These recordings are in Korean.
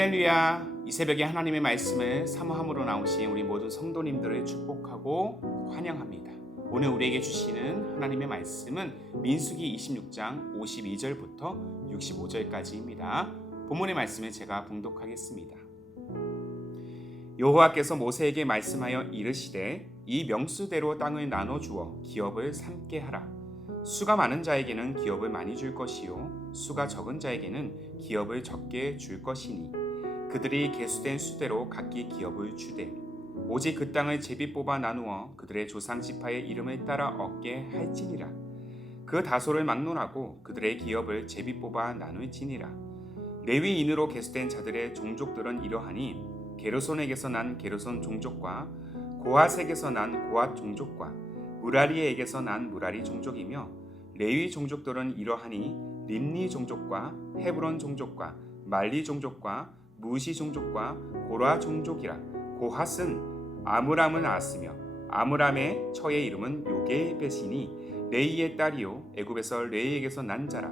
할렐루야! 이 새벽에 하나님의 말씀을 사모함으로 나오신 우리 모든 성도님들을 축복하고 환영합니다. 오늘 우리에게 주시는 하나님의 말씀은 민수기 26장 52절부터 65절까지입니다. 본문의 말씀을 제가 봉독하겠습니다. 여호와께서 모세에게 말씀하여 이르시되 이 명수대로 땅을 나눠주어 기업을 삼게 하라. 수가 많은 자에게는 기업을 많이 줄 것이요 수가 적은 자에게는 기업을 적게 줄 것이니 그들이 계수된 수대로 각기 기업을 주되 오직 그 땅을 제비 뽑아 나누어 그들의 조상 지파의 이름을 따라 얻게 할지니라. 그 다소를 막론하고 그들의 기업을 제비 뽑아 나눌지니라. 레위인으로 계수된 자들의 종족들은 이러하니 게르손에게서 난 게르손 종족과 고핫에게서 난 고핫 종족과 무라리에게서 난 무라리 종족이며 레위 종족들은 이러하니 림니 종족과 헤브론 종족과 말리 종족과 무시 종족과 고라 종족이라. 고핫은 아므람을 낳았으며 아므람의 처의 이름은 요게벳이니 레이의 딸이요 애굽에서 레이에게서 난 자라.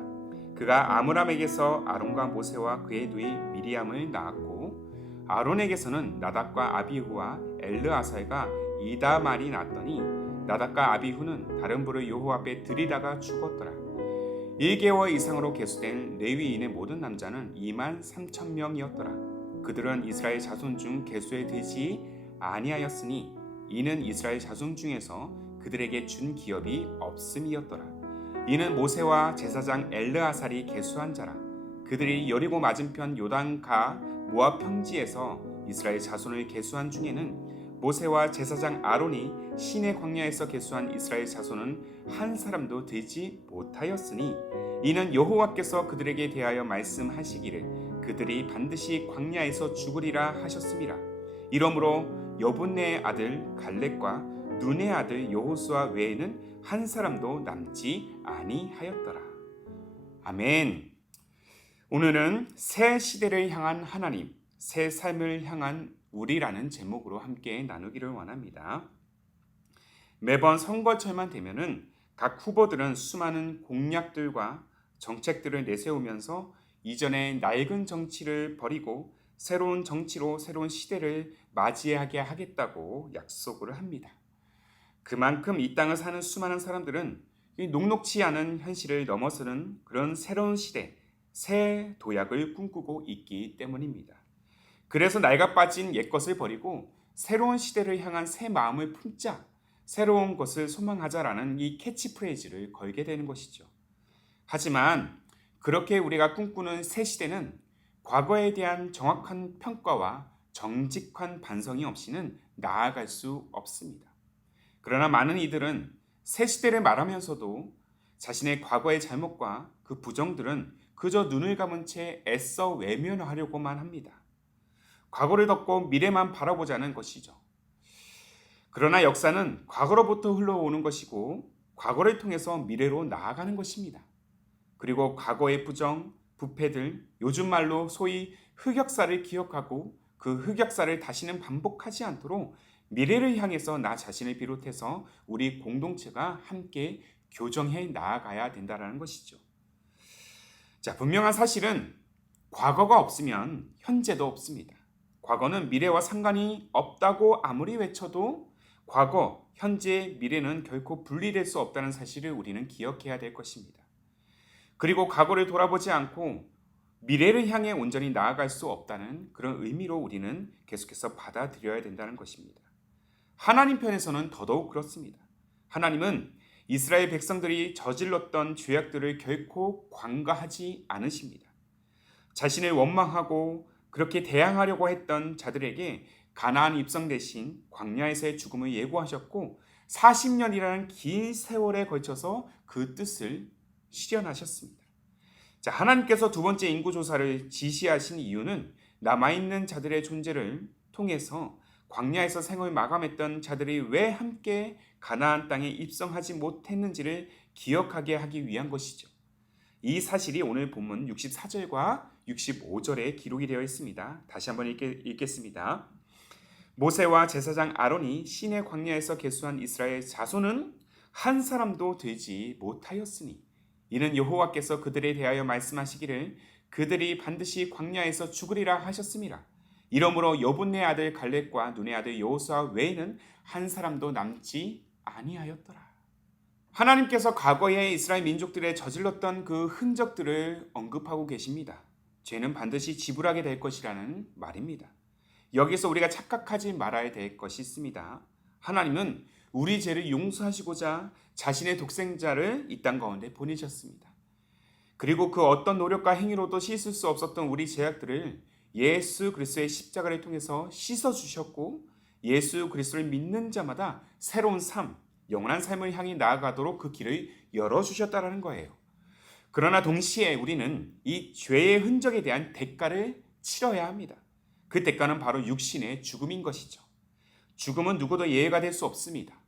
그가 아므람에게서 아론과 모세와 그의 누이 미리암을 낳았고 아론에게서는 나답과 아비후와 엘르아살과 이다말이 낳았더니 나답과 아비후는 다른 불을 여호와 앞에 들이다가 죽었더라. 1개월 이상으로 계수된 레위인의 모든 남자는 23,000명이었더라. 그들은 이스라엘 자손 중 계수에 들지 아니하였으니 이는 이스라엘 자손 중에서 그들에게 준 기업이 없음이었더라. 이는 모세와 제사장 엘르아살이 계수한 자라. 그들이 여리고 맞은편 요단가 모압 평지에서 이스라엘 자손을 계수한 중에는 모세와 제사장 아론이 시내 광야에서 계수한 이스라엘 자손은 한 사람도 되지 못하였으니 이는 여호와께서 그들에게 대하여 말씀하시기를 그들이 반드시 광야에서 죽으리라 하셨음이라. 이러므로 여분네의 아들 갈렙과 눈의 아들 여호수아 외에는 한 사람도 남지 아니하였더라. 아멘. 오늘은 새 시대를 향한 하나님, 새 삶을 향한 우리라는 제목으로 함께 나누기를 원합니다. 매번 선거철만 되면은 각 후보들은 수많은 공약들과 정책들을 내세우면서 이전의 낡은 정치를 버리고 새로운 정치로 새로운 시대를 맞이하게 하겠다고 약속을 합니다. 그만큼 이 땅을 사는 수많은 사람들은 녹록치 않은 현실을 넘어서는 그런 새로운 시대, 새 도약을 꿈꾸고 있기 때문입니다. 그래서 낡아 빠진 옛것을 버리고 새로운 시대를 향한 새 마음을 품자, 새로운 것을 소망하자라는 이 캐치프레이즈를 걸게 되는 것이죠. 하지만 그렇게 우리가 꿈꾸는 새 시대는 과거에 대한 정확한 평가와 정직한 반성이 없이는 나아갈 수 없습니다. 그러나 많은 이들은 새 시대를 말하면서도 자신의 과거의 잘못과 그 부정들은 그저 눈을 감은 채 애써 외면하려고만 합니다. 과거를 덮고 미래만 바라보자는 것이죠. 그러나 역사는 과거로부터 흘러오는 것이고 과거를 통해서 미래로 나아가는 것입니다. 그리고 과거의 부정, 부패들, 요즘 말로 소위 흑역사를 기억하고 그 흑역사를 다시는 반복하지 않도록 미래를 향해서 나 자신을 비롯해서 우리 공동체가 함께 교정해 나아가야 된다는 것이죠. 자, 분명한 사실은 과거가 없으면 현재도 없습니다. 과거는 미래와 상관이 없다고 아무리 외쳐도 과거, 현재, 미래는 결코 분리될 수 없다는 사실을 우리는 기억해야 될 것입니다. 그리고 과거를 돌아보지 않고 미래를 향해 온전히 나아갈 수 없다는 그런 의미로 우리는 계속해서 받아들여야 된다는 것입니다. 하나님 편에서는 더더욱 그렇습니다. 하나님은 이스라엘 백성들이 저질렀던 죄악들을 결코 관가하지 않으십니다. 자신을 원망하고 그렇게 대항하려고 했던 자들에게 가나안 입성 대신 광야에서의 죽음을 예고하셨고 40년이라는 긴 세월에 걸쳐서 그 뜻을 실현하셨습니다. 자, 하나님께서 두 번째 인구조사를 지시하신 이유는 남아있는 자들의 존재를 통해서 광야에서 생을 마감했던 자들이 왜 함께 가나안 땅에 입성하지 못했는지를 기억하게 하기 위한 것이죠. 이 사실이 오늘 본문 64절과 65절에 기록이 되어 있습니다. 다시 한번 읽겠습니다. 모세와 제사장 아론이 시내 광야에서 계수한 이스라엘 자손은 한 사람도 되지 못하였으니 이는 여호와께서 그들에 대하여 말씀하시기를 그들이 반드시 광야에서 죽으리라 하셨습니다. 이러므로 여분네 아들 갈렙과 눈의 아들 여호수아 외에는 한 사람도 남지 아니하였더라. 하나님께서 과거에 이스라엘 민족들의 저질렀던 그 흔적들을 언급하고 계십니다. 죄는 반드시 지불하게 될 것이라는 말입니다. 여기서 우리가 착각하지 말아야 될 것이 있습니다. 하나님은 우리 죄를 용서하시고자 자신의 독생자를 이 땅 가운데 보내셨습니다. 그리고 그 어떤 노력과 행위로도 씻을 수 없었던 우리 죄악들을 예수 그리스도의 십자가를 통해서 씻어주셨고, 예수 그리스도를 믿는 자마다 새로운 삶, 영원한 삶을 향해 나아가도록 그 길을 열어주셨다는 거예요. 그러나 동시에 우리는 이 죄의 흔적에 대한 대가를 치러야 합니다. 그 대가는 바로 육신의 죽음인 것이죠. 죽음은 누구도 예외가 될 수 없습니다.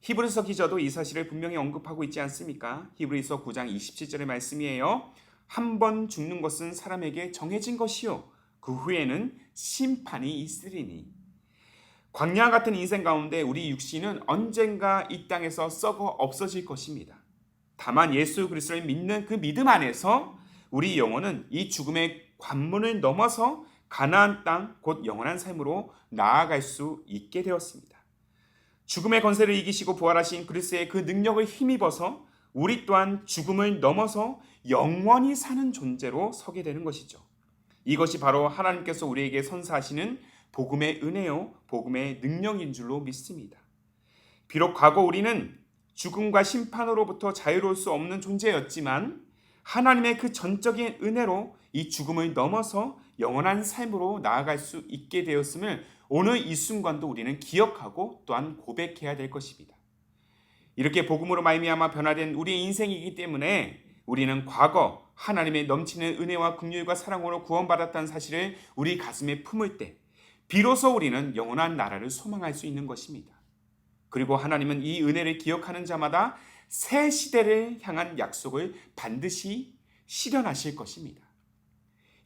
히브리서 기자도 이 사실을 분명히 언급하고 있지 않습니까? 히브리서 9장 27절의 말씀이에요. 한 번 죽는 것은 사람에게 정해진 것이요 그 후에는 심판이 있으리니. 광야 같은 인생 가운데 우리 육신은 언젠가 이 땅에서 썩어 없어질 것입니다. 다만 예수 그리스도를 믿는 그 믿음 안에서 우리 영혼은 이 죽음의 관문을 넘어서 가나안 땅 곧 영원한 삶으로 나아갈 수 있게 되었습니다. 죽음의 권세를 이기시고 부활하신 그리스도의 그 능력을 힘입어서 우리 또한 죽음을 넘어서 영원히 사는 존재로 서게 되는 것이죠. 이것이 바로 하나님께서 우리에게 선사하시는 복음의 은혜요, 복음의 능력인 줄로 믿습니다. 비록 과거 우리는 죽음과 심판으로부터 자유로울 수 없는 존재였지만 하나님의 그 전적인 은혜로 이 죽음을 넘어서 영원한 삶으로 나아갈 수 있게 되었음을 오늘 이 순간도 우리는 기억하고 또한 고백해야 될 것입니다. 이렇게 복음으로 말미암아 변화된 우리의 인생이기 때문에 우리는 과거 하나님의 넘치는 은혜와 긍휼과 사랑으로 구원받았다는 사실을 우리 가슴에 품을 때 비로소 우리는 영원한 나라를 소망할 수 있는 것입니다. 그리고 하나님은 이 은혜를 기억하는 자마다 새 시대를 향한 약속을 반드시 실현하실 것입니다.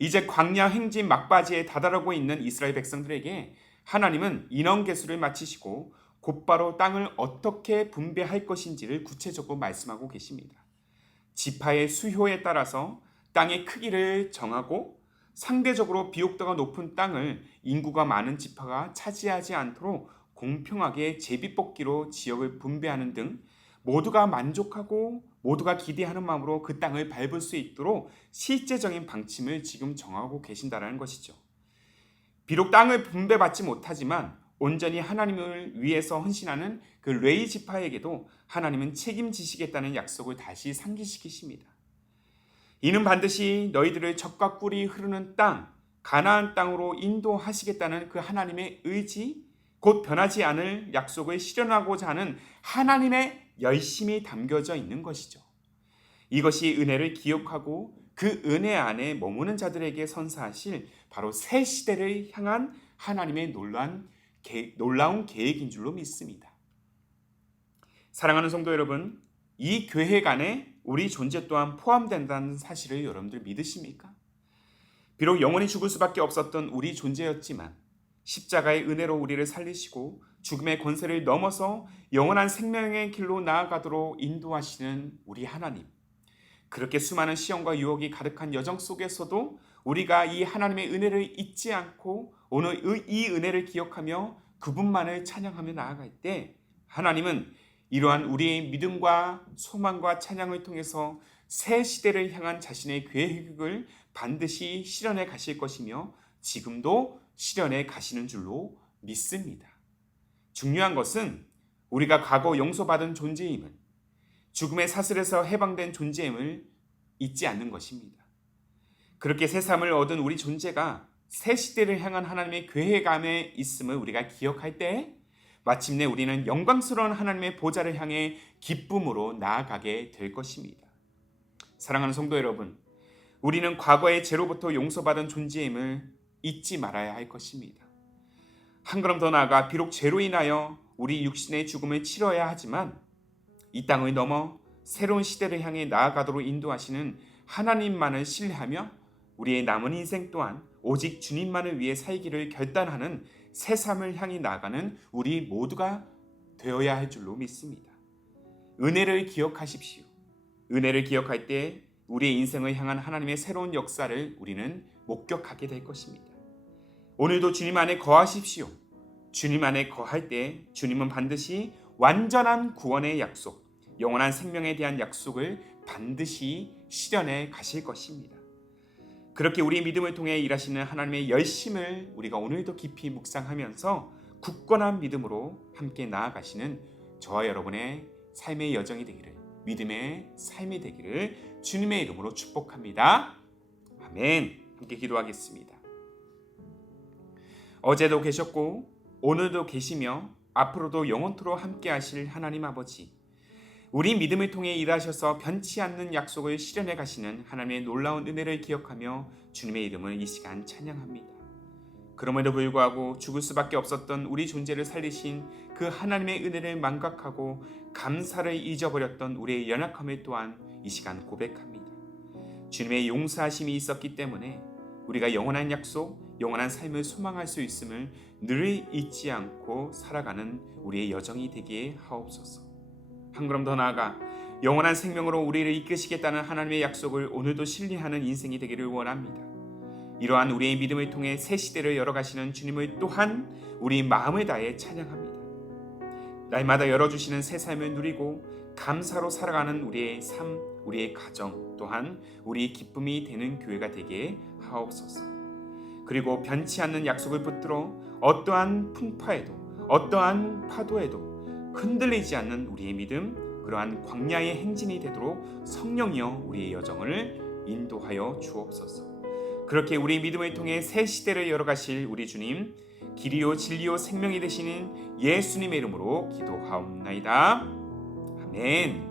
이제 광야 행진 막바지에 다다르고 있는 이스라엘 백성들에게 하나님은 인원 계수를 마치시고 곧바로 땅을 어떻게 분배할 것인지를 구체적으로 말씀하고 계십니다. 지파의 수효에 따라서 땅의 크기를 정하고 상대적으로 비옥도가 높은 땅을 인구가 많은 지파가 차지하지 않도록 공평하게 제비뽑기로 지역을 분배하는 등 모두가 만족하고 모두가 기대하는 마음으로 그 땅을 밟을 수 있도록 실제적인 방침을 지금 정하고 계신다는 것이죠. 비록 땅을 분배받지 못하지만 온전히 하나님을 위해서 헌신하는 그 레위 지파에게도 하나님은 책임지시겠다는 약속을 다시 상기시키십니다. 이는 반드시 너희들을 젖과 꿀이 흐르는 땅, 가나안 땅으로 인도하시겠다는 그 하나님의 의지, 곧 변하지 않을 약속을 실현하고자 하는 하나님의 열심이 담겨져 있는 것이죠. 이것이 은혜를 기억하고 그 은혜 안에 머무는 자들에게 선사하실 바로 새 시대를 향한 하나님의 놀라운 계획인 줄로 믿습니다. 사랑하는 성도 여러분, 이 계획 안에 우리 존재 또한 포함된다는 사실을 여러분들 믿으십니까? 비록 영원히 죽을 수밖에 없었던 우리 존재였지만 십자가의 은혜로 우리를 살리시고 죽음의 권세를 넘어서 영원한 생명의 길로 나아가도록 인도하시는 우리 하나님. 그렇게 수많은 시험과 유혹이 가득한 여정 속에서도 우리가 이 하나님의 은혜를 잊지 않고 오늘 이 은혜를 기억하며 그분만을 찬양하며 나아갈 때 하나님은 이러한 우리의 믿음과 소망과 찬양을 통해서 새 시대를 향한 자신의 계획을 반드시 실현해 가실 것이며 지금도 실현해 가시는 줄로 믿습니다. 중요한 것은 우리가 과거 용서받은 존재임을, 죽음의 사슬에서 해방된 존재임을 잊지 않는 것입니다. 그렇게 새 삶을 얻은 우리 존재가 새 시대를 향한 하나님의 계획 안에 있음을 우리가 기억할 때 마침내 우리는 영광스러운 하나님의 보좌를 향해 기쁨으로 나아가게 될 것입니다. 사랑하는 성도 여러분, 우리는 과거의 죄로부터 용서받은 존재임을 잊지 말아야 할 것입니다. 한 걸음 더 나아가 비록 죄로 인하여 우리 육신의 죽음을 치러야 하지만 이 땅을 넘어 새로운 시대를 향해 나아가도록 인도하시는 하나님만을 신뢰하며 우리의 남은 인생 또한 오직 주님만을 위해 살기를 결단하는 새 삶을 향해 나아가는 우리 모두가 되어야 할 줄로 믿습니다. 은혜를 기억하십시오. 은혜를 기억할 때 우리의 인생을 향한 하나님의 새로운 역사를 우리는 목격하게 될 것입니다. 오늘도 주님 안에 거하십시오. 주님 안에 거할 때 주님은 반드시 완전한 구원의 약속, 영원한 생명에 대한 약속을 반드시 실현해 가실 것입니다. 그렇게 우리의 믿음을 통해 일하시는 하나님의 열심을 우리가 오늘도 깊이 묵상하면서 굳건한 믿음으로 함께 나아가시는 저와 여러분의 삶의 여정이 되기를, 믿음의 삶이 되기를 주님의 이름으로 축복합니다. 아멘. 함께 기도하겠습니다. 어제도 계셨고 오늘도 계시며 앞으로도 영원토록 함께 하실 하나님 아버지, 우리 믿음을 통해 일하셔서 변치 않는 약속을 실현해 가시는 하나님의 놀라운 은혜를 기억하며 주님의 이름을 이 시간 찬양합니다. 그럼에도 불구하고 죽을 수밖에 없었던 우리 존재를 살리신 그 하나님의 은혜를 망각하고 감사를 잊어버렸던 우리의 연약함을 또한 이 시간 고백합니다. 주님의 용서하심이 있었기 때문에 우리가 영원한 약속, 영원한 삶을 소망할 수 있음을 늘 잊지 않고 살아가는 우리의 여정이 되기에 하옵소서. 한 걸음 더 나아가 영원한 생명으로 우리를 이끄시겠다는 하나님의 약속을 오늘도 신뢰하는 인생이 되기를 원합니다. 이러한 우리의 믿음을 통해 새 시대를 열어가시는 주님을 또한 우리 마음을 다해 찬양합니다. 날마다 열어주시는 새 삶을 누리고 감사로 살아가는 우리의 삶, 우리의 가정, 또한 우리의 기쁨이 되는 교회가 되게 하옵소서. 그리고 변치 않는 약속을 붙들어 어떠한 풍파에도 어떠한 파도에도 흔들리지 않는 우리의 믿음, 그러한 광야의 행진이 되도록 성령이여 우리의 여정을 인도하여 주옵소서. 그렇게 우리의 믿음을 통해 새 시대를 열어가실 우리 주님, 길이요 진리요 생명이 되시는 예수님의 이름으로 기도하옵나이다. 아멘.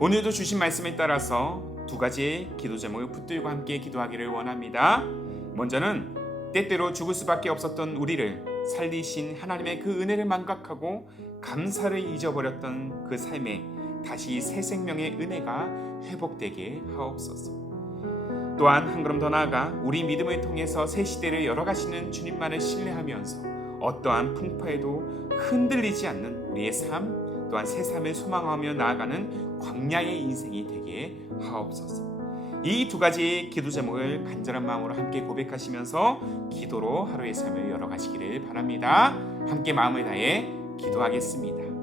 오늘도 주신 말씀에 따라서 두 가지의 기도 제목을 붙들고 함께 기도하기를 원합니다. 먼저는 때때로 죽을 수밖에 없었던 우리를 살리신 하나님의 그 은혜를 망각하고 감사를 잊어버렸던 그 삶에 다시 새 생명의 은혜가 회복되게 하옵소서. 또한 한 걸음 더 나아가 우리 믿음을 통해서 새 시대를 열어가시는 주님만을 신뢰하면서 어떠한 풍파에도 흔들리지 않는 우리의 삶, 또한 새 삶을 소망하며 나아가는 광야의 인생이 되게 하옵소서. 이 두 가지 기도 제목을 간절한 마음으로 함께 고백하시면서 기도로 하루의 삶을 열어가시기를 바랍니다. 함께 마음을 다해 기도하겠습니다.